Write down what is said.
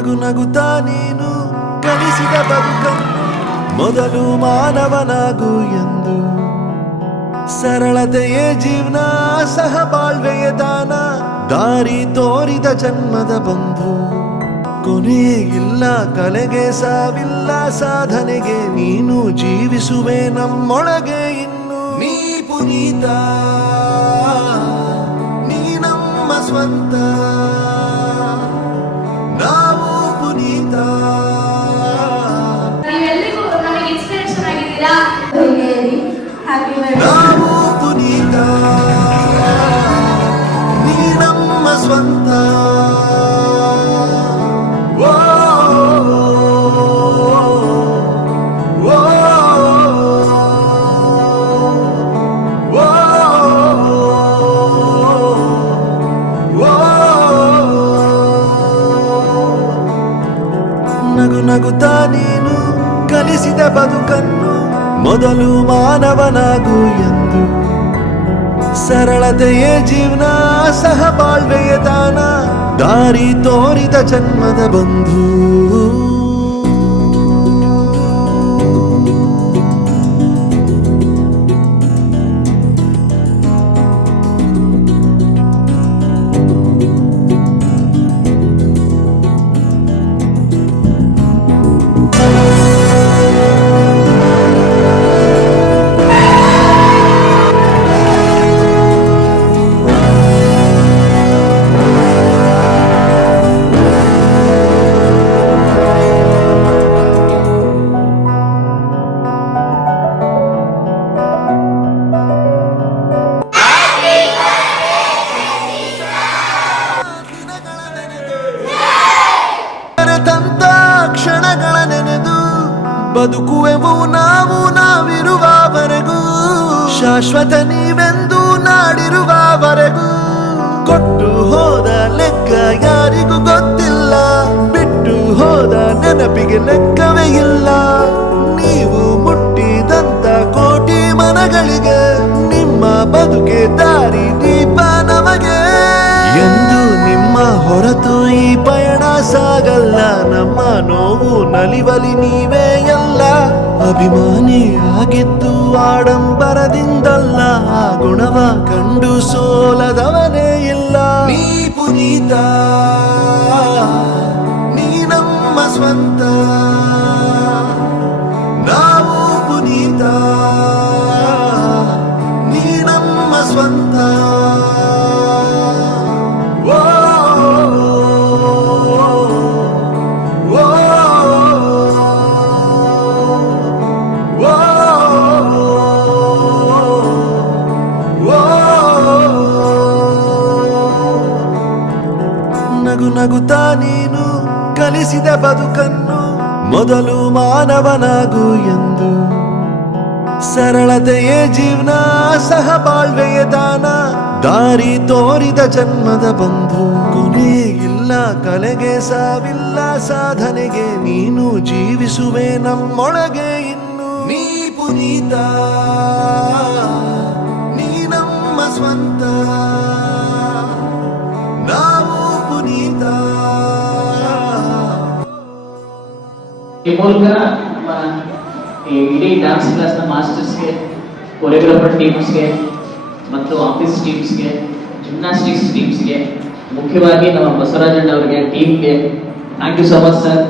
ನಗು ನಗುತ್ತಾ ನೀನು ಕಲಿಸಿದ ಬದುಕನ್ನು ಮೊದಲು ಮಾನವನಾಗು ಎಂದು. ಸರಳತೆಯೇ ಜೀವನ, ಸಹಬಾಳ್ವೆಯ ದಾನ, ದಾರಿ ತೋರಿದ ಜನ್ಮದ ಬಂಧು. ಕೊನೆಯೇ ಇಲ್ಲ ಕಲೆಗೆ, ಸಾವಿಲ್ಲ ಸಾಧನೆಗೆ, ನೀನು ಜೀವಿಸುವೆ ನಮ್ಮೊಳಗೆ ಇನ್ನು. ನೀ ಪುನೀತ, ನೀ ನಮ್ಮ ಸ್ವಂತ, ನಾವು ಪುನೀತ. ನಾವು ಪುನೀತ, ನೀ ನಮ್ಮ ಸ್ವಂತ. ನಗು ನಗುತ್ತಾ ನೀನು ಕಲಿಸಿದ ಬದುಕನ್ನು ಮೊದಲು ಮಾನವನಾಗು ಎಂದು. ಸರಳತೆಯೇ ಜೀವನ, ಸಹಬಾಳ್ವೆಯ ದಾನ, ದಾರಿ ತೋರಿದ ಜನ್ಮದ ಬಂಧು. ಕ್ಷಣಗಳ ನೆನೆದು ಬದುಕುವೆವು ನಾವು, ನಾವಿರುವವರೆಗೂ. ಶಾಶ್ವತ ನೀವೆಂದು ನಾಡಿರುವವರೆಗೂ. ಕೊಟ್ಟು ಹೋದ ಲೆಕ್ಕ ಯಾರಿಗೂ ಗೊತ್ತಿಲ್ಲ, ಬಿಟ್ಟು ಹೋದ ನೆನಪಿಗೆ ಲೆಕ್ಕವೇ ಇಲ್ಲ. ನೀವು ಮುಟ್ಟಿದಂತ ಕೋಟಿ ಮನಗಳಿಗೆ ನಿಮ್ಮ ಬದುಕೆ ದಾರಿ ದೀಪ ನಮಗೆ ಎಂದು. ನಿಮ್ಮ ಹೊರತು ಈ ಪಯಣ ಸಾಗಲ್ಲ, ನಮ್ಮ ನೋವು ನಲಿವಲಿ ನೀವೇ ಎಲ್ಲ. ಅಭಿಮಾನಿ ಆಗಿದ್ದು ಆಡಂಬರದಿಂದಲ್ಲ, ಆ ಗುಣವ ಕಂಡು ಸೋಲದವನೇ ಇಲ್ಲ. ನೀ ಪುನೀತ, ನೀ ನಮ್ಮ ಸ್ವಂತ, ನಾವು ಪುನೀತ, ನೀ ನಮ್ಮ ಸ್ವಂತ. ನಗು ನಗುತ್ತಾ ನೀನು ಕಲಿಸಿದ ಬದುಕನ್ನು ಮೊದಲು ಮಾನವನಾಗು ಎಂದು. ಸರಳತೆಯೇ ಜೀವನ, ಸಹಬಾಳ್ವೆಯ ದಾನ, ದಾರಿ ತೋರಿದ ಜನ್ಮದ ಬಂಧು. ಕೊನೆಯೇ ಇಲ್ಲ ಕಲೆಗೆ, ಸಾವಿಲ್ಲ ಸಾಧನೆಗೆ, ನೀನು ಜೀವಿಸುವೆ ನಮ್ಮೊಳಗೆ ಇನ್ನು. ನೀ ಪುನೀತ, ನೀ ನಮ್ಮ ಸ್ವಂತ, ನಾವು ಪುನೀತ. ಈ ಮೂಲಕ ನಮ್ಮ ಇಡೀ ಡ್ಯಾನ್ಸ್ ಕ್ಲಾಸ್ನ ಮಾಸ್ಟರ್ಸ್ಗೆ, ಕೊರಿಯೋಗ್ರಾಫರ್ ಟೀಮ್ಸ್ಗೆ ಮತ್ತು ಆಫೀಸ್ ಟೀಮ್ಸ್ಗೆ, ಜಿಮ್ನಾಸ್ಟಿಕ್ಸ್ ಟೀಮ್ಸ್ಗೆ, ಮುಖ್ಯವಾಗಿ ನಮ್ಮ ಬಸವರಾಜಣ್ಣ ಅವರಿಗೆ ಟೀಮ್ಗೆ thank you so much sir.